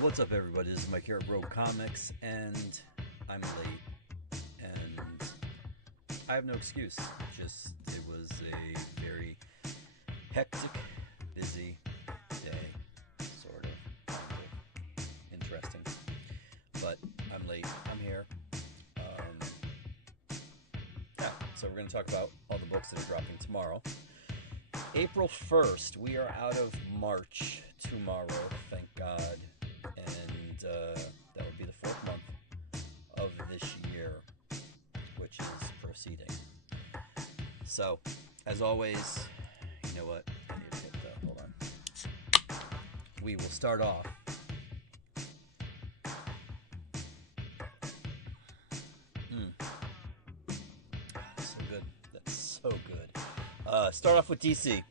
What's up, everybody? This is Mike here at Rogue Comics, and I'm late, and I have no excuse. Just it was a very hectic, busy day, sort of, kind of interesting. But I'm late. I'm here. Yeah. So we're going to talk about all the books that are dropping tomorrow. April 1st, we are out of March tomorrow, thank God. And that would be the fourth month of this year, which is proceeding. So, as always, you know what? I need to get the, hold on. We will start off. So good. That's so good. Start off with DC.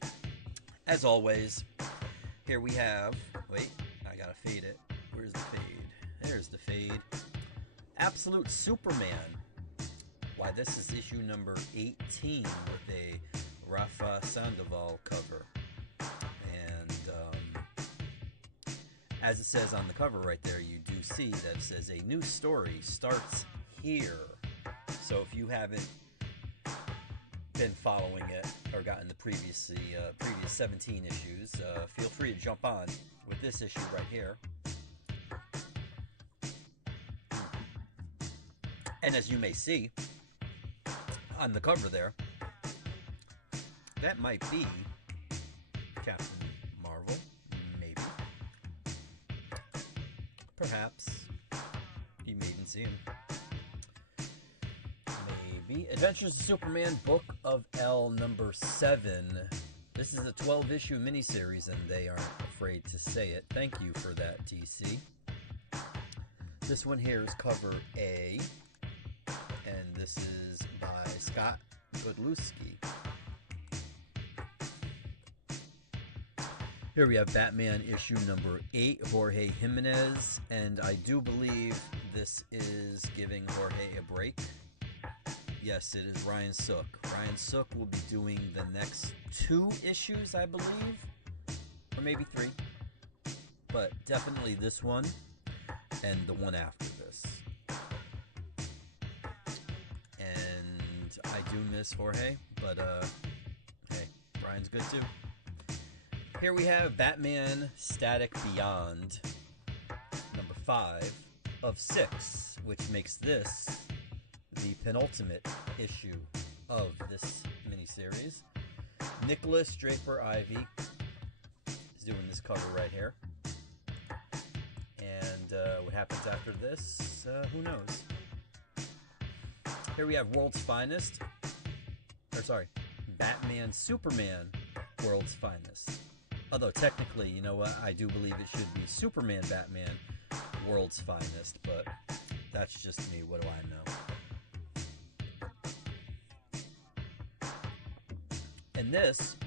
As always, here we have, wait, I gotta fade it. Where's the fade? There's the fade. Absolute Superman. Why, this is issue number 18 with a Rafa Sandoval cover. And as it says on the cover right there, you do see that it says a new story starts here. So if you haven't been following it or gotten the previous 17 issues, feel free to jump on with this issue right here. And as you may see on the cover there, that might be Captain Marvel, maybe. Perhaps. You may even see him. Maybe. Adventures of Superman, Book of L number 7. This is a 12-issue miniseries, and they aren't afraid to say it. Thank you for that, DC. This one here is cover A, and this is by Scott Godlewski. Here we have Batman issue number 8, Jorge Jimenez, and I do believe this is giving Jorge a break. Yes, it is Ryan Sook. Ryan Sook will be doing the next 2 issues, I believe, or maybe 3, but definitely this one and the one after this. And I do miss Jorge, but hey, Ryan's good too. Here we have Batman Static Beyond, number 5 of 6, which makes this the penultimate issue of this miniseries. Nicholas Draper Ivy is doing this cover right here. And what happens after this, who knows? Here we have World's Finest. Batman Superman World's Finest. Although technically, you know what, I do believe it should be Superman Batman World's Finest, but that's just me. What do I know? And this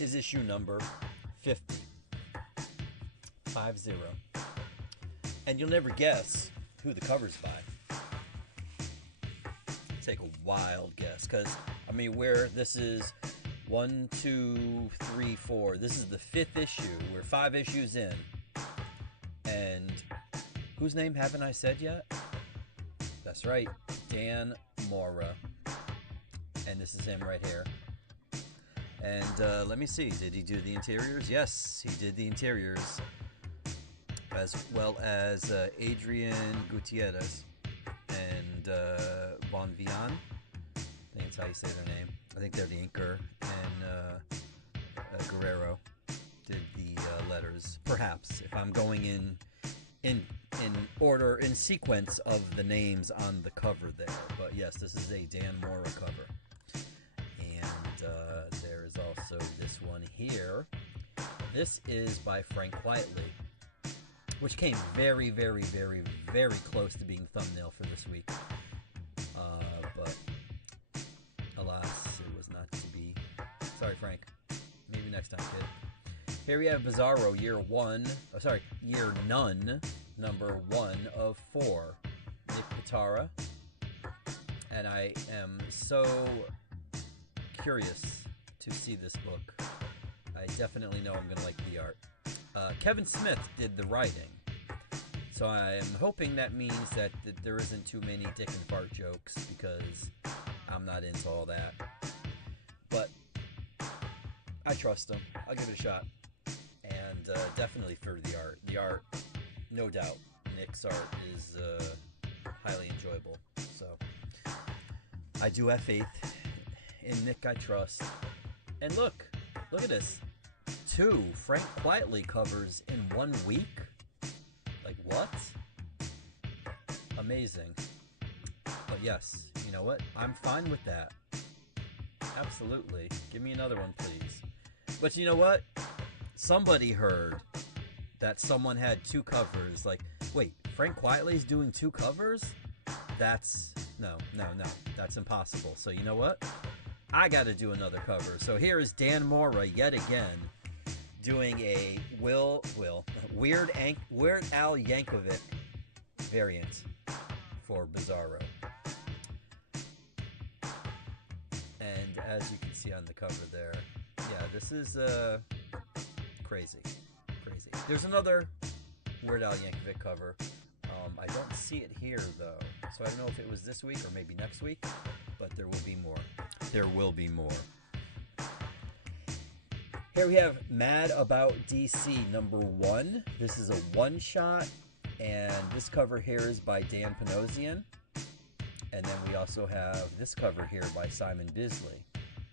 is issue number 50. 50. And you'll never guess who the cover's by. Take a wild guess, because, I mean, where this is 1, 2, 3, 4. This is the 5th issue. We're 5 issues in. And whose name haven't I said yet? That's right, Dan Mora. And this is him right here. And let me see, did he do the interiors? Yes, he did the interiors. As well as Adrian Gutierrez and Bonvian. I think that's how you say their name. I think they're the inker. And Guerrero did the letters. Perhaps, if I'm going in order, in sequence of the names on the cover there. But yes, this is a Dan Mora cover. And there is also this one here. This is by Frank Quietly, which came very, very, very, very close to being thumbnail for this week. But alas, it was not to be. Sorry, Frank. Maybe next time, kid. Here we have Bizarro, year none, number 1 of 4. Nick Pitara. And I am so curious to see this book. I definitely know I'm going to like the art. Kevin Smith did the writing. So I'm hoping that means that there isn't too many dick and fart jokes, because I'm not into all that. But I trust him. I'll give it a shot. And definitely for the art. The art, no doubt, Nick's art is highly enjoyable. So I do have faith in Nick. I trust. And look at this. 2 Frank Quietly covers in 1 week. Like, what? Amazing. But yes, you know what? I'm fine with that. Absolutely. Give me another one, please. But you know what? Somebody heard that someone had 2 covers. Like, wait, Frank Quietly's doing 2 covers? That's... No. That's impossible. So you know what? I gotta do another cover. So here is Dan Mora yet again doing a Weird Al Yankovic variant for Bizarro. And as you can see on the cover there, yeah, this is crazy. There's another Weird Al Yankovic cover. I don't see it here though, so I don't know if it was this week or maybe next week, but there will be more. There will be more. Here we have Mad About DC #1. This is a one-shot, and this cover here is by Dan Panosian. And then we also have this cover here by Simon Bisley.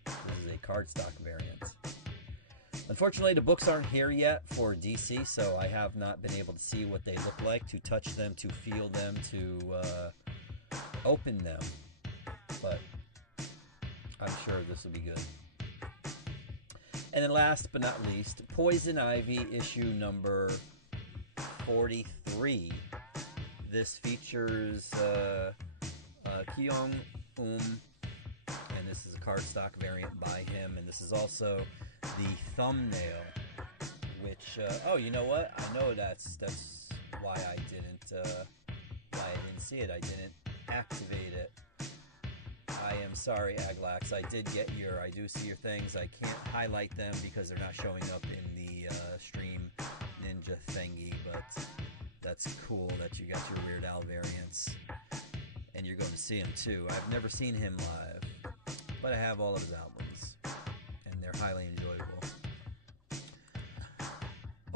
This is a cardstock variant. Unfortunately, the books aren't here yet for DC, so I have not been able to see what they look like, to touch them, to feel them, to open them. But I'm sure this will be good. And then last but not least, Poison Ivy issue number 43. This features Kyung and this is a cardstock variant by him, and this is also the thumbnail, which oh, you know what? I know that's why I didn't see it. I didn't activate it. I am sorry, Aglax. I do see your things. I can't highlight them because they're not showing up in the Stream Ninja thingy, but that's cool that you got your Weird Al variants. And you're going to see him too. I've never seen him live, but I have all of his albums, and they're highly enjoyable.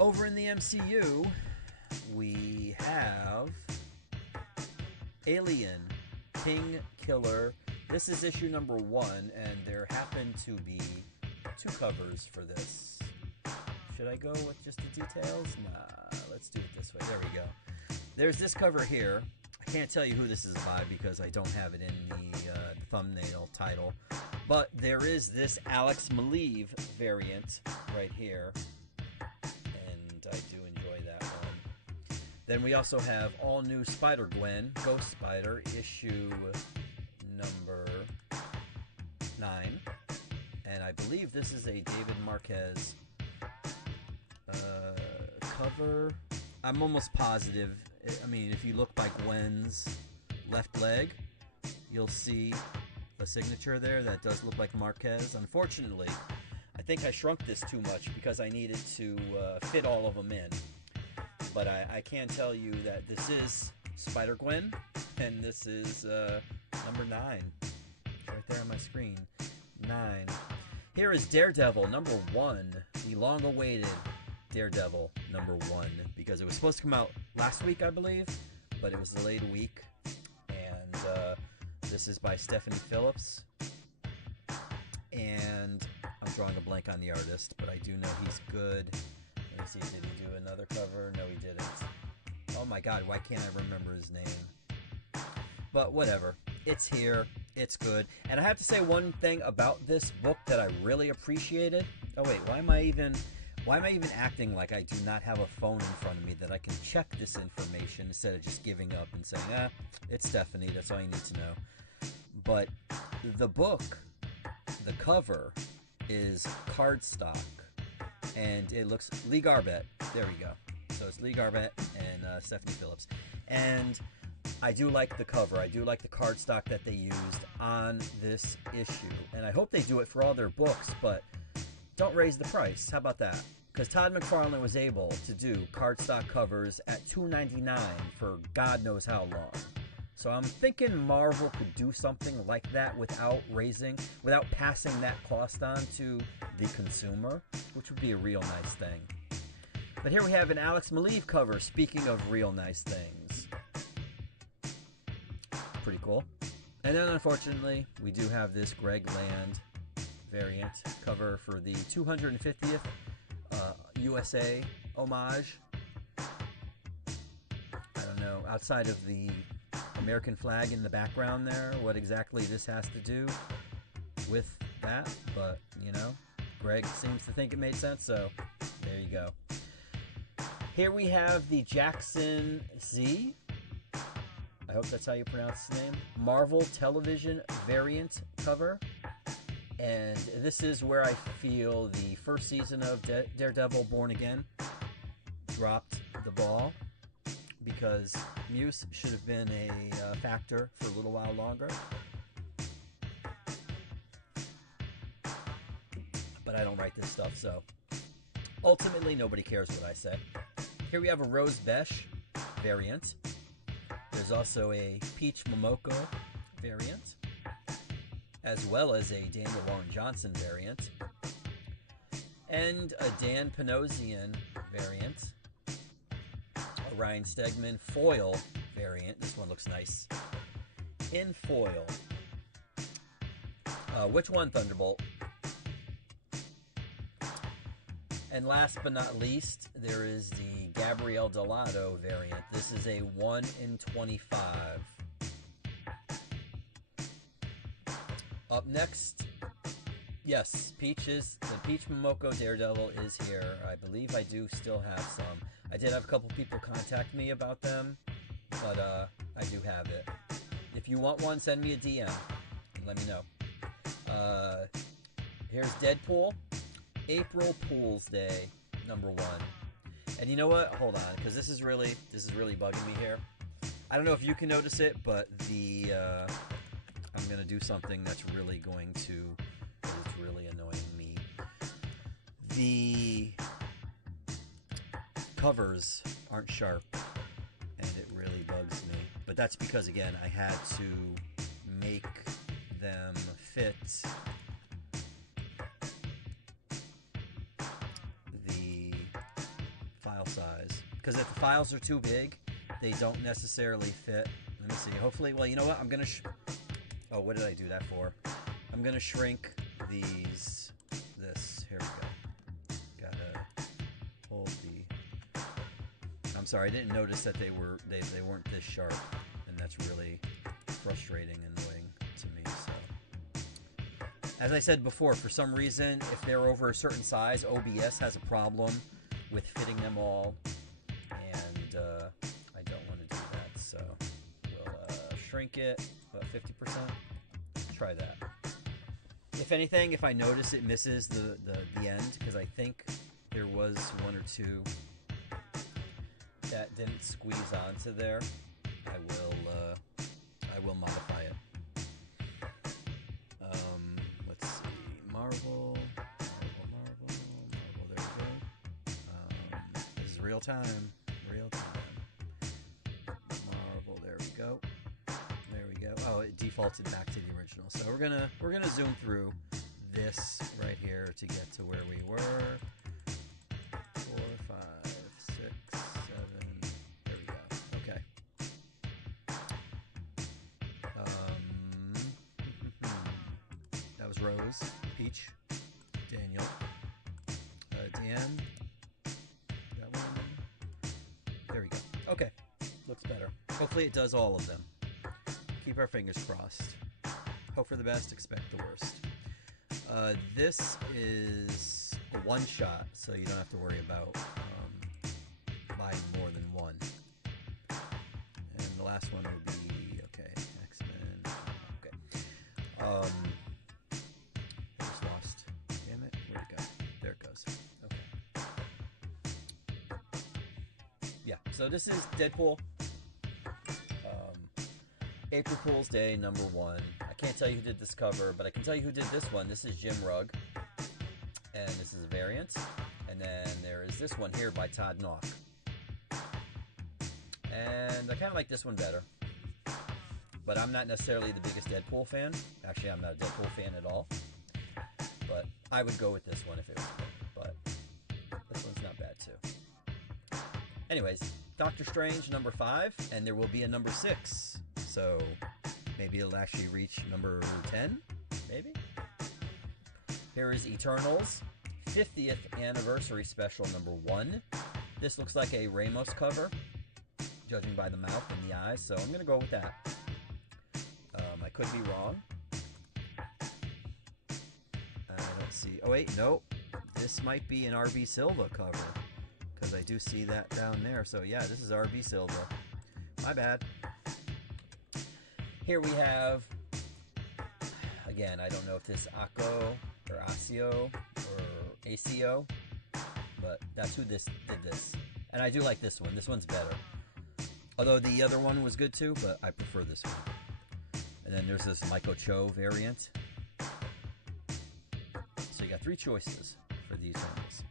Over in the MCU, we have Alien King Killer. This is issue number 1, and there happen to be 2 covers for this. Should I go with just the details? Nah, let's do it this way. There we go. There's this cover here. I can't tell you who this is by because I don't have it in the thumbnail title. But there is this Alex Maleev variant right here, and I do enjoy that one. Then we also have all new Spider-Gwen, Ghost Spider, issue number 9. And I believe this is a David Marquez cover. I'm almost positive. I mean, if you look by Gwen's left leg, you'll see a signature there that does look like Marquez. Unfortunately, I think I shrunk this too much because I needed to fit all of them in. But I can tell you that this is Spider-Gwen, and this is number 9. It's right there on my screen. 9. Here is Daredevil number 1, the long-awaited Daredevil number 1, because it was supposed to come out last week, I believe, but it was delayed a week. And this is by Stephanie Phillips, and I'm drawing a blank on the artist, but I do know he's good. Let me see, did he do another cover? No, he didn't. Oh my god, why can't I remember his name? But whatever, it's here, it's good. And I have to say one thing about this book that I really appreciated. Oh wait, why am I even acting like I do not have a phone in front of me that I can check this information instead of just giving up and saying, it's Stephanie, that's all you need to know. But the book, the cover, is cardstock, and it looks Lee Garbett. There we go. So it's Lee Garbett and Stephanie Phillips. And I do like the cover. I do like the cardstock that they used on this issue. And I hope they do it for all their books, but don't raise the price. How about that? because Todd McFarlane was able to do cardstock covers at $2.99 for God knows how long. So I'm thinking Marvel could do something like that without passing that cost on to the consumer, which would be a real nice thing. But here we have an Alex Maleev cover, speaking of real nice things. Pretty cool. And then unfortunately, we do have this Greg Land variant cover for the 250th USA homage. I don't know, outside of the American flag in the background there, what exactly this has to do with that, but you know, Greg seems to think it made sense, so there you go. Here we have the Jackson Z, I hope that's how you pronounce his name, Marvel Television variant cover. And this is where I feel the first season of Daredevil Born Again dropped the ball, because Muse should have been a factor for a little while longer. But I don't write this stuff, so ultimately nobody cares what I say. Here we have a Rose Besh variant. There's also a Peach Momoko variant, as well as a Daniel Warren Johnson variant, and a Dan Panosian variant, a Ryan Stegman foil variant. This one looks nice. In foil. Which one, Thunderbolt? And last but not least, there is the Gabrielle Delato variant. This is a 1 in 25. Up next, yes, the Peach Momoko Daredevil is here. I believe I do still have some. I did have a couple people contact me about them, but I do have it. If you want one, send me a DM and let me know. Here's Deadpool, April Fool's Day, #1. And you know what? Hold on, because this is really bugging me here. I don't know if you can notice it, but I'm going to do something that's really it's really annoying me. The covers aren't sharp, and it really bugs me. But that's because, again, I had to make them fit the file size. Because if the files are too big, they don't necessarily fit. Let me see. Hopefully, well, you know what? I'm going to... Oh, what did I do that for? I'm going to shrink this. Here we go. Gotta hold the... I'm sorry, I didn't notice that they weren't this sharp, and that's really frustrating and annoying to me, so... As I said before, for some reason, if they're over a certain size, OBS has a problem with fitting them all, and I don't want to do that, so we'll shrink it about 50%. Try that. If anything, if I notice it misses the end, because I think there was one or two that didn't squeeze onto there, I will modify it. Let's see, Marvel. There we go. This is real time. Marvel. There we go. Oh, it defaulted back to the original. So we're gonna zoom through this right here to get to where we were. 4, 5, 6, 7. There we go. Okay. That was Rose, Peach, Daniel, Dan. That one. There we go. Okay. Looks better. Hopefully it does all of them. Keep our fingers crossed. Hope for the best, expect the worst. This is a one-shot, so you don't have to worry about buying more than one. And the last one would be, okay, X-Men. Okay. I just lost. Damn it. Where'd it go? There it goes. Okay. Yeah, so this is Deadpool. April Fool's Day, #1. I can't tell you who did this cover, but I can tell you who did this one. This is Jim Rugg, and this is a variant. And then there is this one here by Todd Nauck. And I kind of like this one better. But I'm not necessarily the biggest Deadpool fan. Actually, I'm not a Deadpool fan at all. But I would go with this one if it was me. But this one's not bad too. Anyways, Doctor Strange number 5, and there will be a number 6. So maybe it'll actually reach number 10, maybe? Here is Eternals 50th Anniversary Special number 1. This looks like a Ramos cover, judging by the mouth and the eyes, so I'm going to go with that. I could be wrong. I don't see... Oh, wait, nope. This might be an RB Silva cover, because I do see that down there. So, yeah, this is RB Silva. My bad. Here we have... Again, I don't know if this is Akko or Asio or ACO, but that's who this did this. And I do like this one. This one's better. Although the other one was good too, but I prefer this one. And then there's this Michael Cho variant. So you got 3 choices for the Eternals.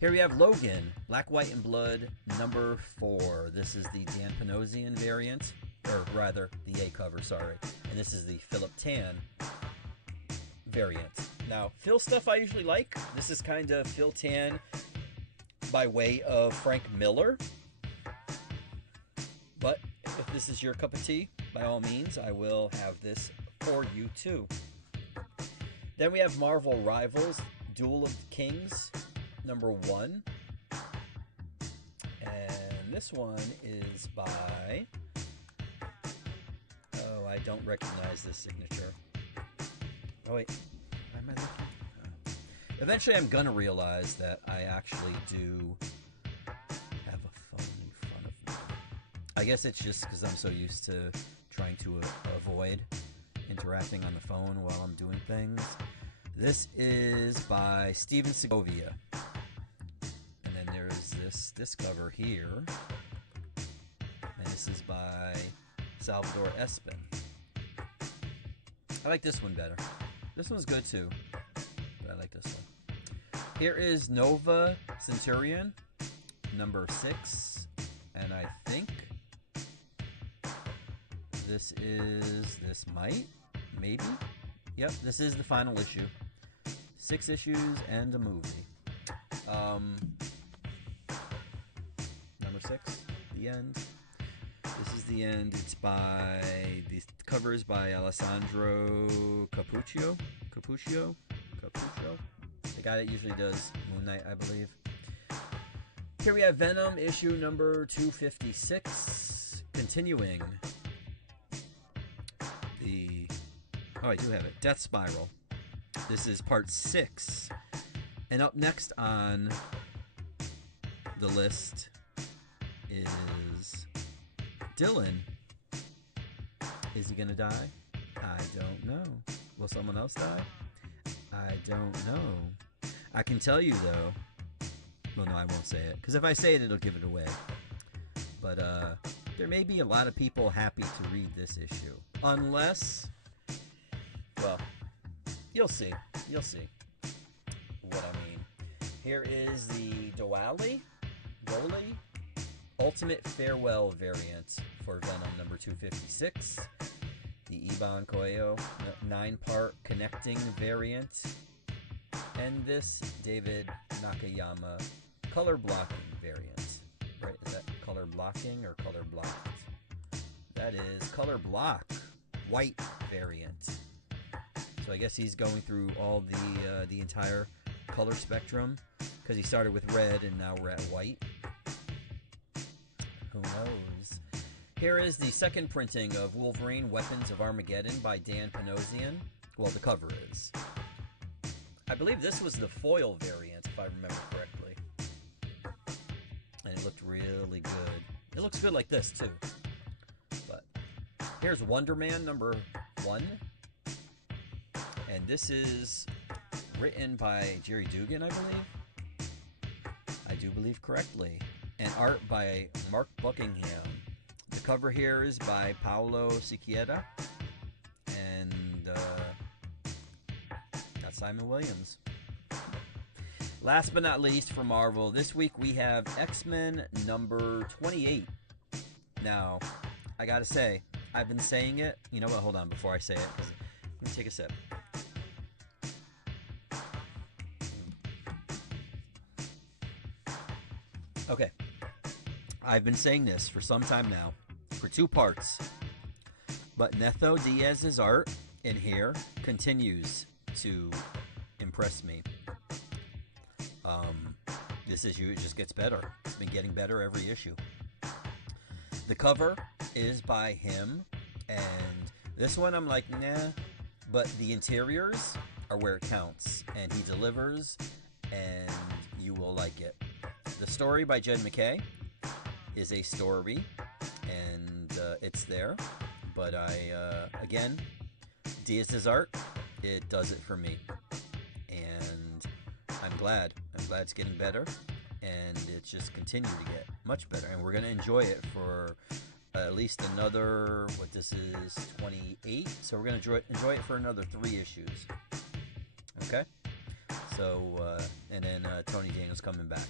Here we have Logan, Black, White, and Blood, number 4. This is the Dan Panosian variant, or rather, the A cover, sorry. And this is the Philip Tan variant. Now, Phil stuff I usually like. This is kind of Phil Tan by way of Frank Miller. But if this is your cup of tea, by all means, I will have this for you too. Then we have Marvel Rivals, Duel of the Kings, number 1. And this one is by... Oh, I don't recognize this signature. Oh, wait. Why am I looking? Oh. Eventually, I'm going to realize that I actually do have a phone in front of me. I guess it's just because I'm so used to trying to avoid interacting on the phone while I'm doing things. This is by Steven Segovia. And then there's this cover here. And this is by Salvador Espen. I like this one better. This one's good too, but I like this one. Here is Nova Centurion, number 6. And I think this might, maybe? Yep, this is the final issue. 6 issues and a movie. Number 6, the end. This is the end. It's by, the cover is by Alessandro Capuccio. The guy that usually does Moon Knight, I believe. Here we have Venom, issue number 256. Continuing. Oh, I do have it. Death Spiral. This is part 6. And up next on the list is Dylan. Is he gonna die? I don't know. Will someone else die? I don't know. I can tell you though. Well, no, I won't say it. Because if I say it, it'll give it away. But there may be a lot of people happy to read this issue. Unless... Well, you'll see. You'll see what I mean. Here is the Doali Ultimate Farewell variant for Venom number 256. The Iban Coelho 9-part connecting variant. And this David Nakayama color blocking variant. Right? Is that color blocking or color blocked? That is color block. White variant. So I guess he's going through all the entire color spectrum because he started with red and now we're at white. Who knows? Here is the second printing of Wolverine Weapons of Armageddon by Dan Panosian. Well, the cover is. I believe this was the foil variant, if I remember correctly. And it looked really good. It looks good like this, too. But here's Wonder Man number 1. And this is written by Jerry Dugan, I believe. I do believe correctly. And art by Mark Buckingham. The cover here is by Paolo Siqueira. And got Simon Williams. Last but not least for Marvel, this week we have X-Men number 28. Now, I gotta say, I've been saying it. You know what? Hold on before I say it. Let me take a sip. Okay. I've been saying this for some time now, for 2 parts. But Netho Diaz's art in here continues to impress me. This issue, it just gets better. It's been getting better every issue. The cover is by him, and this one I'm like, nah, but the interiors are where it counts, and he delivers, and you will like it. The story by Jed McKay is a story, and it's there, but again, Diaz's art, it does it for me, and I'm glad it's getting better, and it's just continued to get much better, and we're going to enjoy it for at least another, what this is, 28, so we're going to enjoy it for another 3 issues, okay? So, and then Tony Daniel's coming back,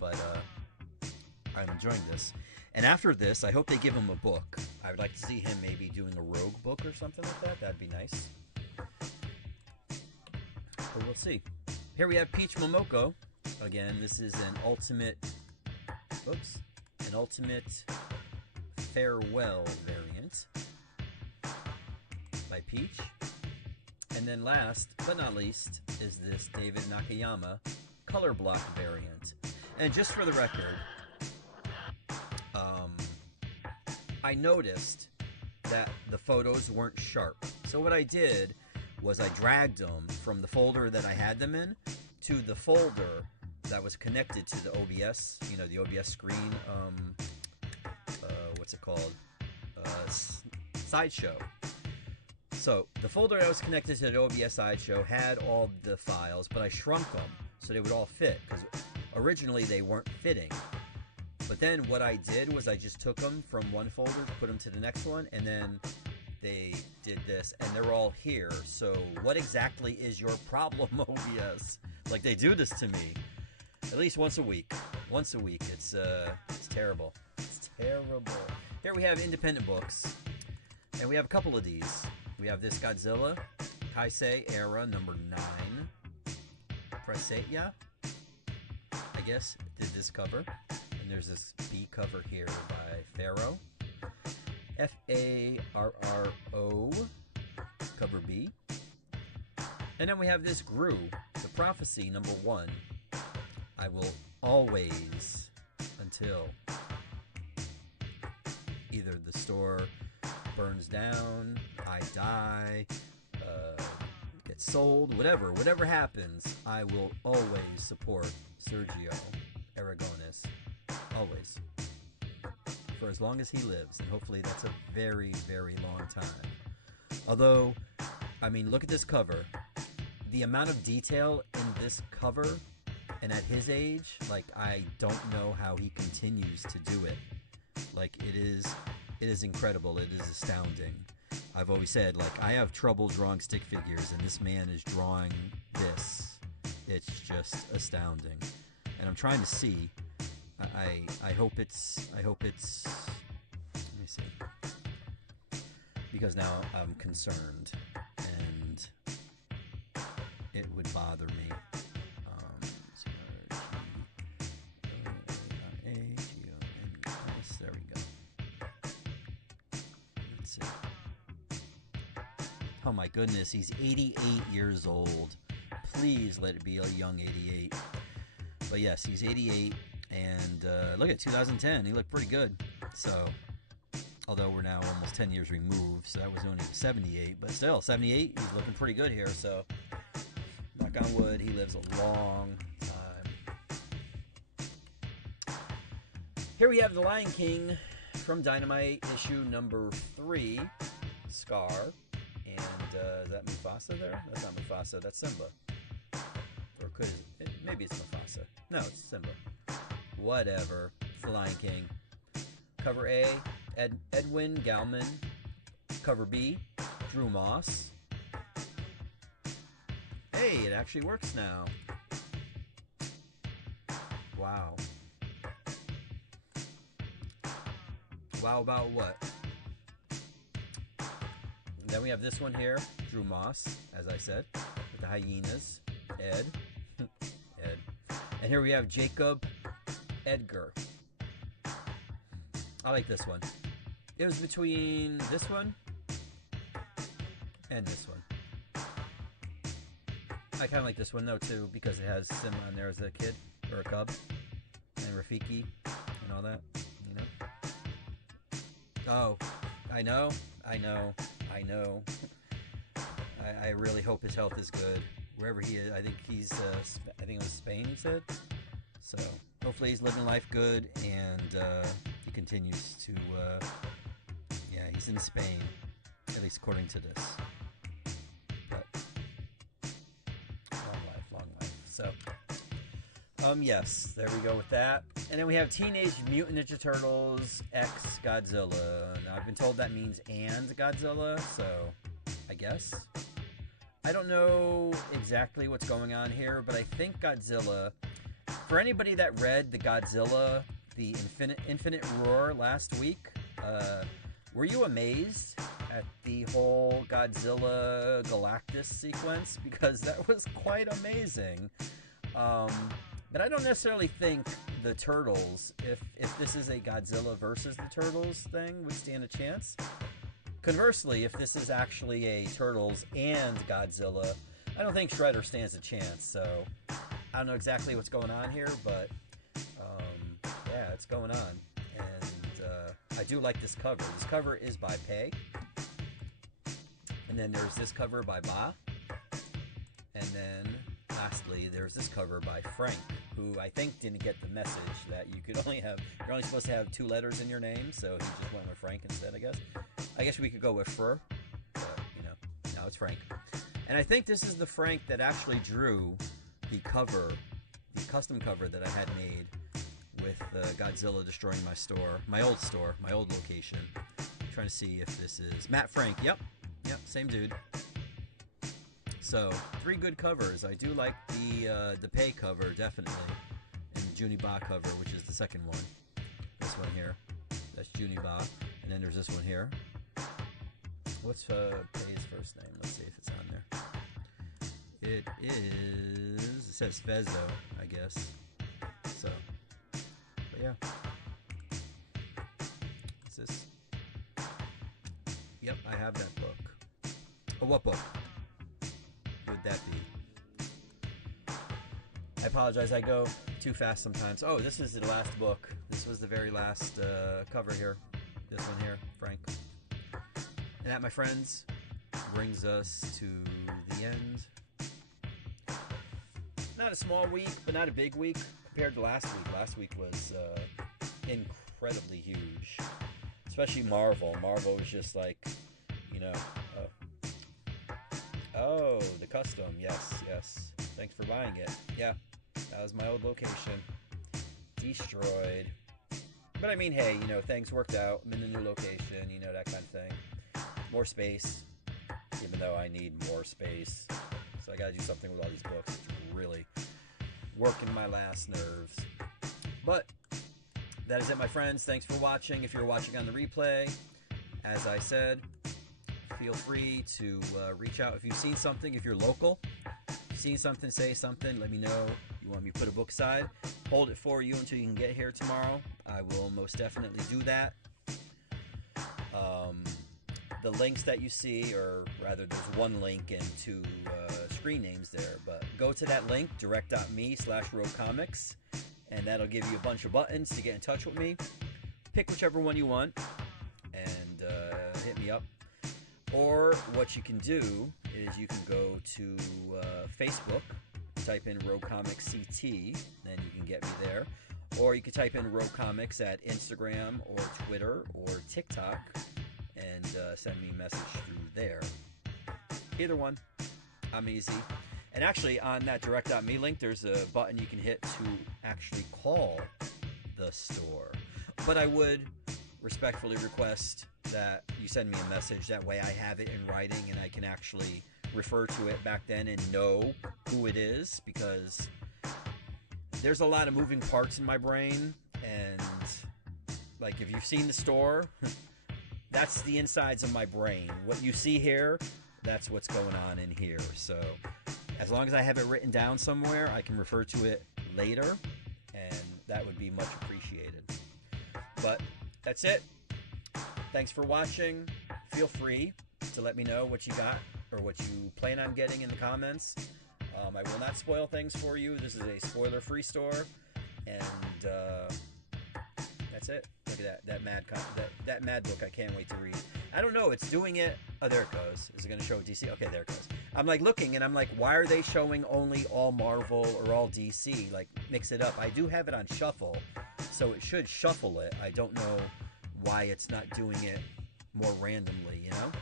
but I'm enjoying this, and after this, I hope they give him a book. I would like to see him maybe doing a Rogue book or something like that. That'd be nice, but we'll see. Here we have Peach Momoko. Again, this is an ultimate farewell variant by Peach. And then last but not least is this David Nakayama color block variant. And just for the record, I noticed that the photos weren't sharp. So what I did was I dragged them from the folder that I had them in to the folder that was connected to the OBS, you know, the OBS screen, what's it called? Sideshow. So the folder that was connected to the OBS Sideshow had all the files, but I shrunk them so they would all fit, because originally they weren't fitting. But then what I did was I just took them from one folder, put them to the next one, and then they did this, and they're all here. So what exactly is your problem, OBS? Like, they do this to me at least once a week. Once a week. It's terrible. It's terrible. Here we have independent books, and we have a couple of these. We have this Godzilla Kaisei Era number 9. Pressetia, I guess, did this cover. And there's this B cover here by Faro. F-A-R-R-O, cover B. And then we have this Gru, The Prophecy, number 1. I will always, until either the store burns down, I die, gets sold, whatever happens, I will always support Sergio Aragones. Always. For as long as he lives, and hopefully that's a very, very long time. Although, I mean, look at this cover. The amount of detail in this cover, and at his age, like, I don't know how he continues to do it. Like, it is incredible. It is astounding. I've always said, like, I have trouble drawing stick figures, and this man is drawing this. It's just astounding. And I'm trying to see. I hope it's let me see, because now I'm concerned and it would bother me. There we go. Let's see. Oh my goodness, he's 88 years old. Please let it be a young 88. But yes, he's 88. And look at 2010, he looked pretty good. So, although we're now almost 10 years removed, so that was only 78, but still, 78, he's looking pretty good here. So, knock on wood, he lives a long time. Here we have The Lion King from Dynamite, issue number 3, Scar. And is that Mufasa there? That's not Mufasa, that's Simba. Or could it? Maybe it's Mufasa. No, it's Simba. Whatever. It's The Lion King. Cover A, Edwin Galman. Cover B, Drew Moss. Hey, it actually works now. Wow. Wow about what? Then we have this one here, Drew Moss, as I said, with the hyenas. Ed. Ed. And here we have Jacob Edgar. I like this one. It was between this one and this one. I kind of like this one though too, because it has Sim on there as a kid or a cub, and Rafiki and all that, you know. Oh, I know. I really hope his health is good wherever he is. I think he's I think it was Spain, he said. So hopefully he's living life good, and he continues to yeah, he's in Spain, at least according to this. But long life. So yes, there we go with that. And then we have Teenage Mutant Ninja Turtles X Godzilla. Now, I've been told that means and Godzilla, so I guess. I don't know exactly what's going on here, but I think Godzilla, for anybody that read the Godzilla, the Infinite Roar last week, were you amazed at the whole Godzilla Galactus sequence? Because that was quite amazing. But I don't necessarily think the Turtles, if this is a Godzilla versus the Turtles thing, would stand a chance. Conversely, if this is actually a Turtles and Godzilla, I don't think Shredder stands a chance. So I don't know exactly what's going on here, but yeah, it's going on. And I do like this cover. This cover is by Pei. And then there's this cover by Ba. And then lastly, there's this cover by Frank, who I think didn't get the message that you could only have, you're only supposed to have 2 letters in your name, so he just went with Frank instead, I guess. I guess we could go with Fur, but, you know, no, it's Frank. And I think this is the Frank that actually drew the cover, the custom cover that I had made with Godzilla destroying my store, my old location. I'm trying to see if this is Matt Frank. Yep, same dude. So 3 good covers. I do like the Pei cover definitely, and the Juniba cover, which is the second one. This one here, that's Juniba, and then there's this one here. What's Pei's first name? Let's see if it's on there. It says Fezzo, I guess. So, but yeah. What's this? Yep, I have that book. Oh, what book would that be? I apologize, I go too fast sometimes. Oh, this is the last book. This was the very last cover here. This one here, Frank. And that, my friends, brings us to the end. Not a small week, but not a big week compared to last week. Last week was incredibly huge, especially Marvel. Marvel was just like, you know, oh, the custom, yes. Thanks for buying it. Yeah, that was my old location. Destroyed. But I mean, hey, you know, things worked out. I'm in the new location, you know, that kind of thing. More space, even though I need more space. So I gotta do something with all these books. It's really working my last nerves. But that is it, my friends. Thanks for watching. If you're watching on the replay, as I said, feel free to reach out if you've seen something. If you're local, seen something, say something, let me know. You want me to put a book aside, hold it for you until you can get here tomorrow. I will most definitely do that. The links that you see, or rather there's one link and 2 screen names there, but go to that link, direct.me/roguecomics, and that'll give you a bunch of buttons to get in touch with me. Pick whichever one you want and hit me up. Or what you can do is you can go to Facebook, type in Rogue Comics CT, then you can get me there. Or you can type in Rogue Comics at Instagram or Twitter or TikTok and send me a message through there. Either one, I'm easy. And actually, on that direct.me link, there's a button you can hit to actually call the store. But I would respectfully request that you send me a message. That way I have it in writing and I can actually refer to it back then and know who it is, because there's a lot of moving parts in my brain, and like if you've seen the store, that's the insides of my brain. What you see here, that's what's going on in here. So as long as I have it written down somewhere, I can refer to it later, and that would be much appreciated. But that's it. Thanks for watching. Feel free to let me know what you got or what you plan on getting in the comments. I will not spoil things for you. This is a spoiler-free store, and that's it. Look at that Mad book. I can't wait to read. I don't know. It's doing it. Oh, there it goes. Is it going to show DC? Okay, there it goes. I'm like looking, and I'm like, why are they showing only all Marvel or all DC? Like, mix it up. I do have it on shuffle, so it should shuffle it. I don't know why it's not doing it more randomly, you know?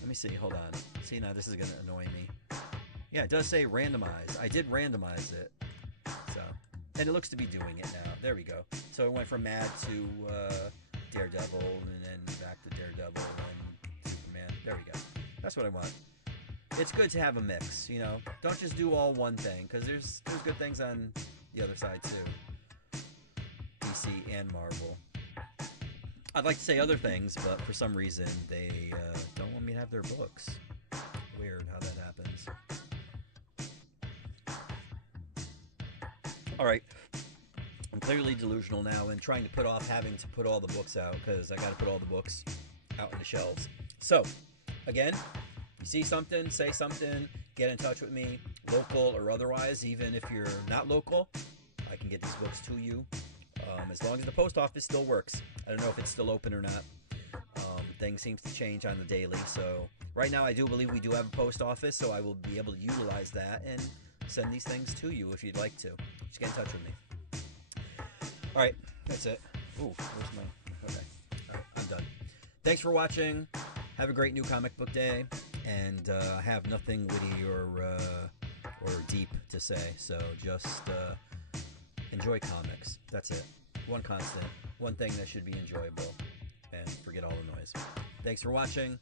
Let me see. Hold on. See, now this is going to annoy me. Yeah, it does say randomize. I did randomize it. So, and it looks to be doing it now. There we go. So it went from Mad to Daredevil, and then back to Daredevil, and Superman. There we go. That's what I want. It's good to have a mix, you know? Don't just do all one thing, because there's good things on the other side, too. DC and Marvel. I'd like to say other things, but for some reason, they don't want me to have their books. Weird how that happens. Alright, I'm clearly delusional now and trying to put off having to put all the books out because I got to put all the books out on the shelves. So, again, you see something, say something, get in touch with me, local or otherwise. Even if you're not local, I can get these books to you. As long as the post office still works. I don't know if it's still open or not. Things seems to change on the daily. So, right now I do believe we do have a post office, so I will be able to utilize that and send these things to you if you'd like to. Just get in touch with me. Alright, that's it. Ooh, where's my... Okay. Alright, I'm done. Thanks for watching. Have a great new comic book day. And I have nothing witty or deep to say. So just enjoy comics. That's it. One constant. One thing that should be enjoyable. And forget all the noise. Thanks for watching.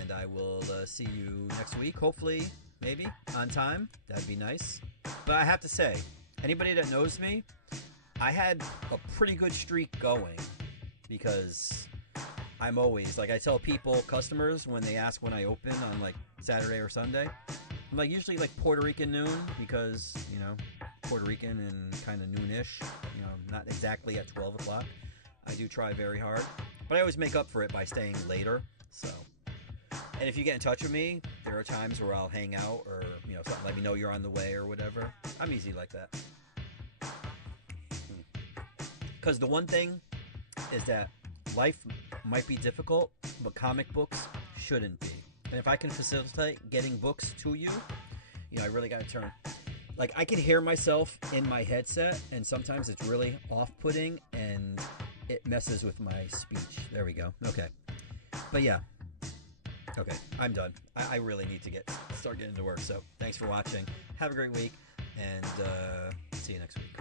And I will see you next week, hopefully. Maybe on time. That'd be nice. But I have to say, anybody that knows me, I had a pretty good streak going because I'm always, like I tell people, customers, when they ask when I open on like Saturday or Sunday, I'm like usually like Puerto Rican noon because, you know, Puerto Rican and kind of noonish, you know, not exactly at 12 o'clock. I do try very hard, but I always make up for it by staying later, so. And if you get in touch with me, there are times where I'll hang out or, you know, something, let me know you're on the way or whatever. I'm easy like that. Because the one thing is that life might be difficult, but comic books shouldn't be. And if I can facilitate getting books to you, you know, I really got to turn. Like, I can hear myself in my headset, and sometimes it's really off-putting, and it messes with my speech. There we go. Okay. But yeah. Okay, I'm done. I really need to start getting to work. So thanks for watching. Have a great week, and see you next week.